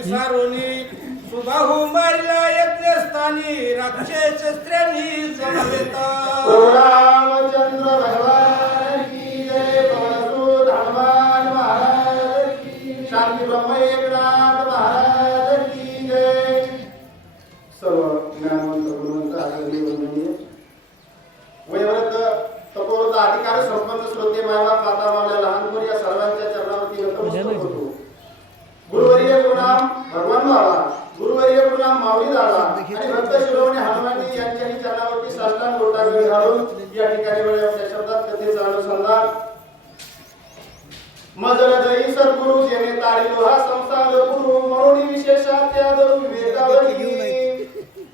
पिसारोनी सुबाहू मारिला यज्ञस्थानी राक्षस स्त्रियांनी समवेता रामचंद्र भगवान की जय पवनसूत हनुमान महाराज की शांती ब्रह्म एकनाथ महाराज की जय. सर्व ज्ञानवंत गुणवंत आदरणीय वंदनीय वयवृद्ध तपोवृद्ध अधिकारी संपन्न श्रोते मायबाप माता संत शिरोमणी हनुमानजी यांच्याही चरणावरती साष्टांग लोटांगण घालून या ठिकाणी वेळ शब्दात कथेचा अनुसंधान. मजल दई सद्गुरु जेने तारिलो हा संसार गुरु म्हणून विशेषात्या दरु विवेकावरी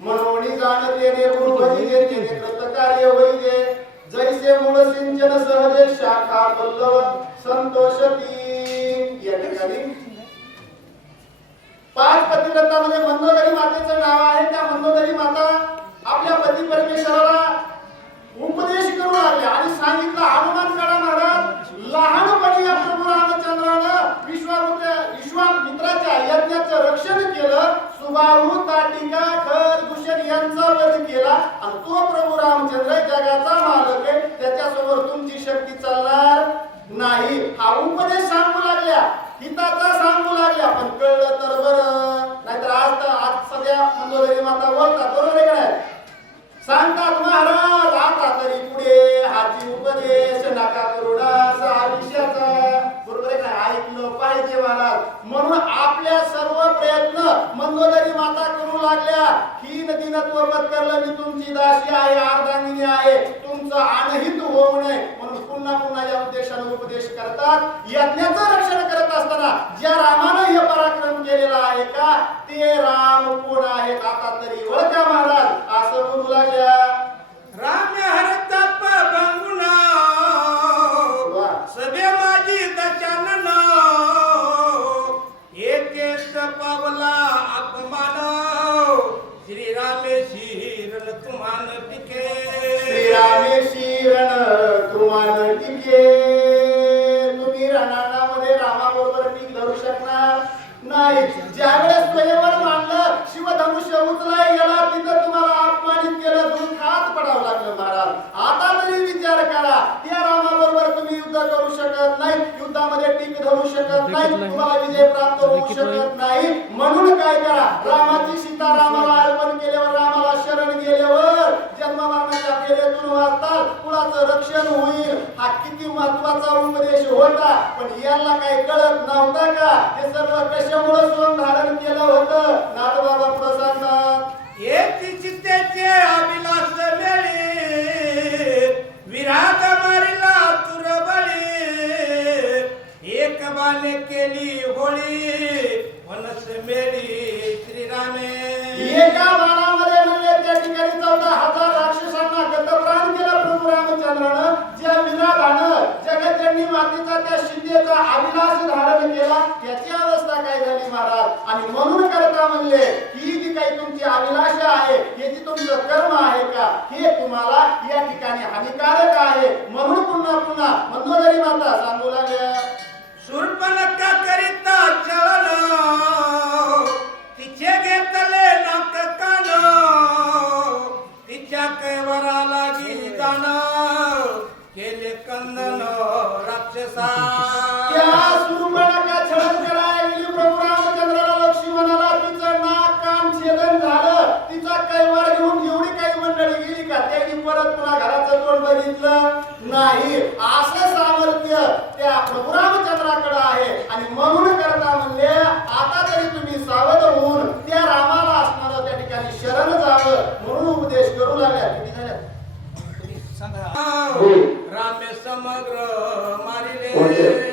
म्हणून जाणतेने गुरु भजिले तेने कृत कार्य वैजे जैसे मूळ सिंचन सहजे शाखा पल्लव संतोषती. या ठिकाणी पाच पतिव्रतामध्ये मंदोदरी मातेचं नाव आहे त्या मंदोदरी माता आपल्या पती परमेश्वराला उपदेश करू लागल्या आणि सांगितलं हनुमान काळा महाराज लहानपणी या प्रभू रामचंद्रानं विश्वामित्र विश्वामित्राच्या यज्ञाचं रक्षण केलं सुबाहू ताटिका खर दूषण यांचा वध केला. आणि तो प्रभू रामचंद्र जगाचा मालक आहे. त्याच्यासमोर तुमची शक्ती चालणार नाही. हा उपदेश ऐकलं पाहिजे महाराज. म्हणून आपल्या सर्व प्रयत्न मंगोदरी माता करू लागल्या. ही नदी दिनत्व करलं मी तुमची दासी आहे अर्धांगिनी आहे. तुमचं अनहित होऊ नये. म्हणून पुन्हा पुन्हा या उद्देशाने उपदेश करतात. यज्ञाचं रक्षण करत असताना ज्या रामानं हे पराक्रम केलेला आहे का ते राम कोण आहेत? आता तरी ओळखा महाराज. असं बोलू लागल्या. नाही. ज्यावेळेस स्वयंवर मांडलं शिवधनुष्य उचलाय गेला तिथं तुम्हाला अपमानित केलं तुम्ही खात पडावं लागलं महाराज. आता तरी विचार करा. त्या रामाबरोबर तुम्ही युद्ध करू शकत नाही. युद्धामध्ये टीक धरू शकत नाही. तुम्हाला विजय प्राप्त होऊ शकत नाही. म्हणून काय करा? रामाची सीता रामाला अर्पण केल्यावर रामाला शरण गेल्यावर जन्म मरणाच्या फेऱ्यातून वाचतात कुळाचं रक्षण होईल. हा किती महत्त्वाचा उपदेश होता पण याला काही कळत नव्हता का? हे सर्व कशामुळे मातेचा त्या शिंदेचा अविनाश धारण केला त्याची अवस्था काय झाली महाराज? आणि म्हणून करता म्हणले ही जी काही तुमची अभिलाषा आहे हे जी तुमचं कर्म आहे का हे तुम्हाला या ठिकाणी हानिकारक आहे. म्हणून पुन्हा पुन्हा मनोदरी माता सांगू लागल्या. सुरपणका करिता चलन तिचे घेतले नाक कान तिच्या कैवरा लागी जाण केले कंदन. नाही. असं सामर्थ्य त्या प्रभू रामचंद्राकडे आहे. आणि म्हणून करता म्हणले आता तरी तुम्ही सावध होऊन त्या रामाला असणार त्या ठिकाणी शरण जावं म्हणून उपदेश करू लागल्या. किती झाल्या रामे समग्र मारिले.